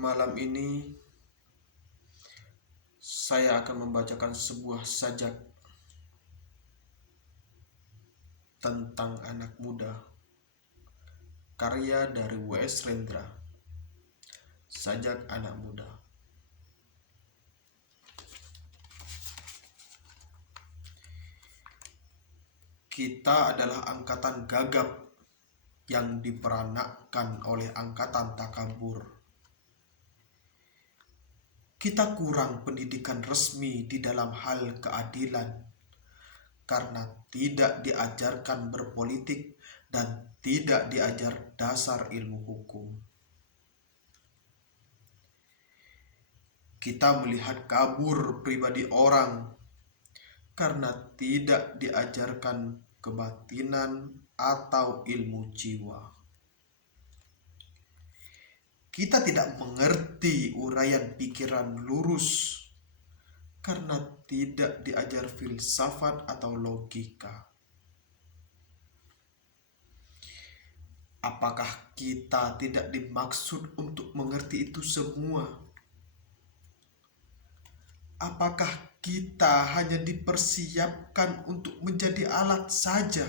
Malam ini saya akan membacakan sebuah sajak tentang anak muda, karya dari W.S. Rendra. Sajak anak muda. Kita adalah angkatan gagap yang diperanakkan oleh angkatan takabur. Kita kurang pendidikan resmi di dalam hal keadilan karena tidak diajarkan berpolitik dan tidak diajar dasar ilmu hukum. Kita melihat kabur pribadi orang karena tidak diajarkan kebatinan atau ilmu jiwa. Kita tidak mengerti uraian pikiran lurus karena tidak diajar filsafat atau logika. Apakah kita tidak dimaksud untuk mengerti itu semua? Apakah kita hanya dipersiapkan untuk menjadi alat saja?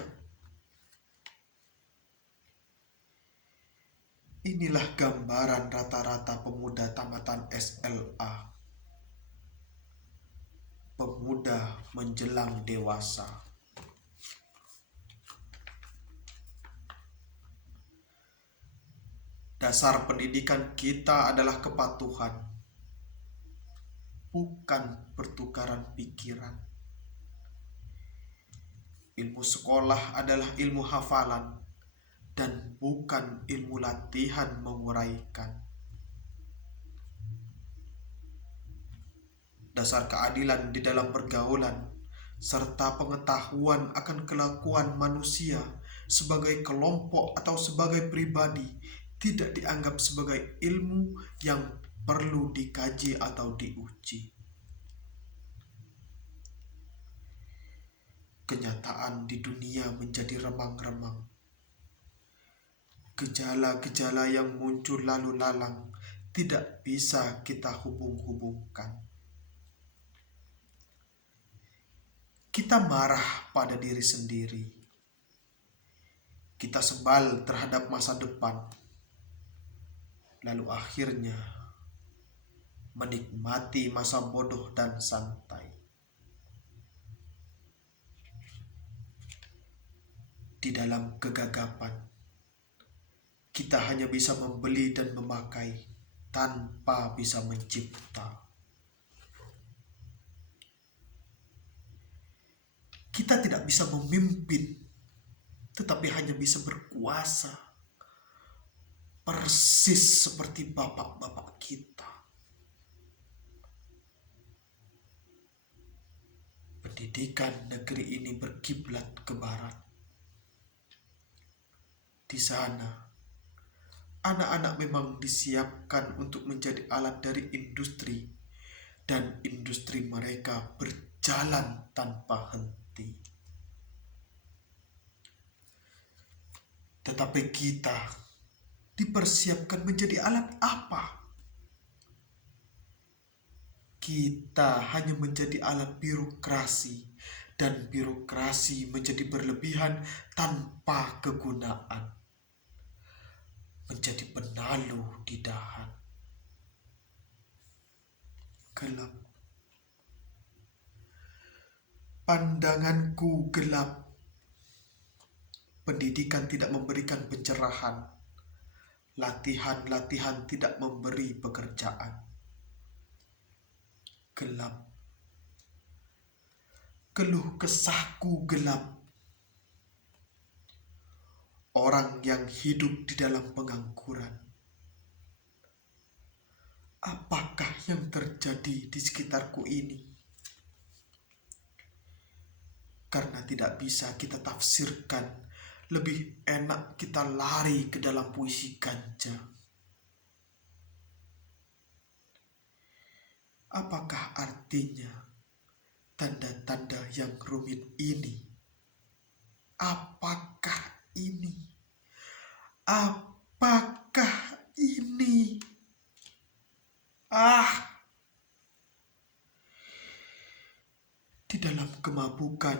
Inilah gambaran rata-rata pemuda tamatan SLA. Pemuda menjelang dewasa. Dasar pendidikan kita adalah kepatuhan, bukan pertukaran pikiran. Ilmu sekolah adalah ilmu hafalan dan bukan ilmu latihan menguraikan. Dasar keadilan di dalam pergaulan serta pengetahuan akan kelakuan manusia sebagai kelompok atau sebagai pribadi tidak dianggap sebagai ilmu yang perlu dikaji atau diuji. Kenyataan di dunia menjadi remang-remang. Gejala-gejala yang muncul lalu lalang tidak bisa kita hubung-hubungkan. Kita marah pada diri sendiri. Kita sebal terhadap masa depan. Lalu akhirnya menikmati masa bodoh dan santai. Di dalam kegagapan, kita hanya bisa membeli dan memakai tanpa bisa mencipta. Kita tidak bisa memimpin, tetapi hanya bisa berkuasa. Persis seperti bapak-bapak kita. Pendidikan negeri ini berkiblat ke barat. Di sana, anak-anak memang disiapkan untuk menjadi alat dari industri, dan industri mereka berjalan tanpa henti. Tetapi kita dipersiapkan menjadi alat apa? Kita hanya menjadi alat birokrasi, dan birokrasi menjadi berlebihan tanpa kegunaan. Menjadi penalu di dahan. Gelap. Pandanganku gelap. Pendidikan tidak memberikan pencerahan. Latihan-latihan tidak memberi pekerjaan. Gelap. Keluh kesahku gelap. Orang yang hidup di dalam pengangguran. Apakah yang terjadi di sekitarku ini? Karena tidak bisa kita tafsirkan, lebih enak kita lari ke dalam puisi ganja. Apakah artinya tanda-tanda yang rumit ini? Apakah ini? Apakah ini? kemabukan,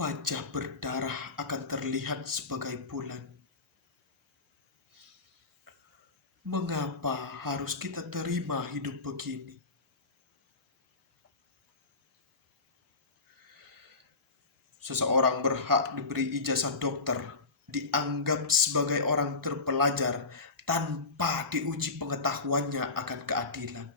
wajah berdarah akan terlihat sebagai bulan. Mengapa harus kita terima hidup begini? Seseorang berhak diberi ijazah dokter, dianggap sebagai orang terpelajar tanpa diuji pengetahuannya akan keadilan.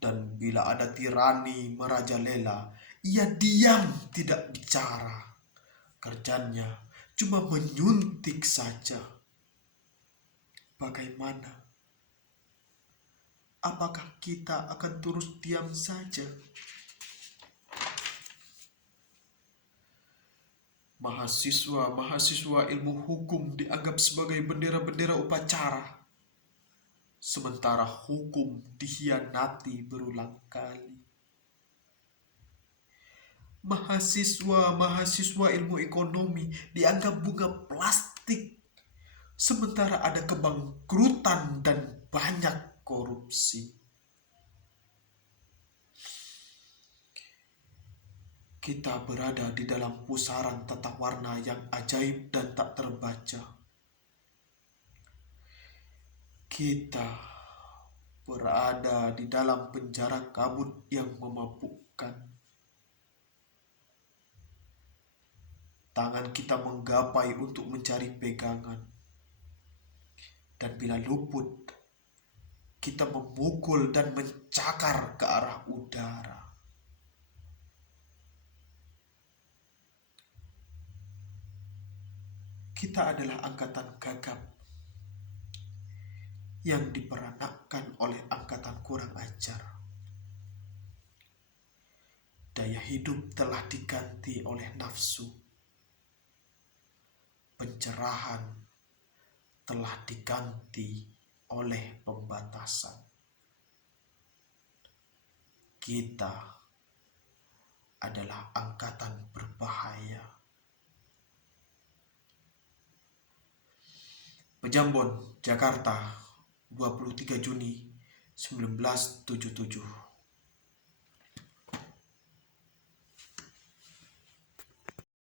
Dan bila ada tirani merajalela, ia diam tidak bicara. Kerjanya cuma menyuntik saja. Bagaimana? Apakah kita akan terus diam saja? Mahasiswa ilmu hukum dianggap sebagai bendera-bendera upacara, sementara hukum dikhianati berulang kali. Mahasiswa ilmu ekonomi dianggap bunga plastik, sementara ada kebangkrutan dan banyak korupsi. Kita berada di dalam pusaran tata warna yang ajaib dan tak terbaca. Kita berada di dalam penjara kabut yang memabukkan. Tangan kita menggapai untuk mencari pegangan. Dan bila luput, kita memukul dan mencakar ke arah udara. Kita adalah angkatan gagap yang diperanakkan oleh angkatan kurang ajar. Daya hidup telah diganti oleh nafsu. Pencerahan telah diganti oleh pembatasan. Kita adalah angkatan berbahaya. Pejambon, Jakarta, 23 Juni 1977.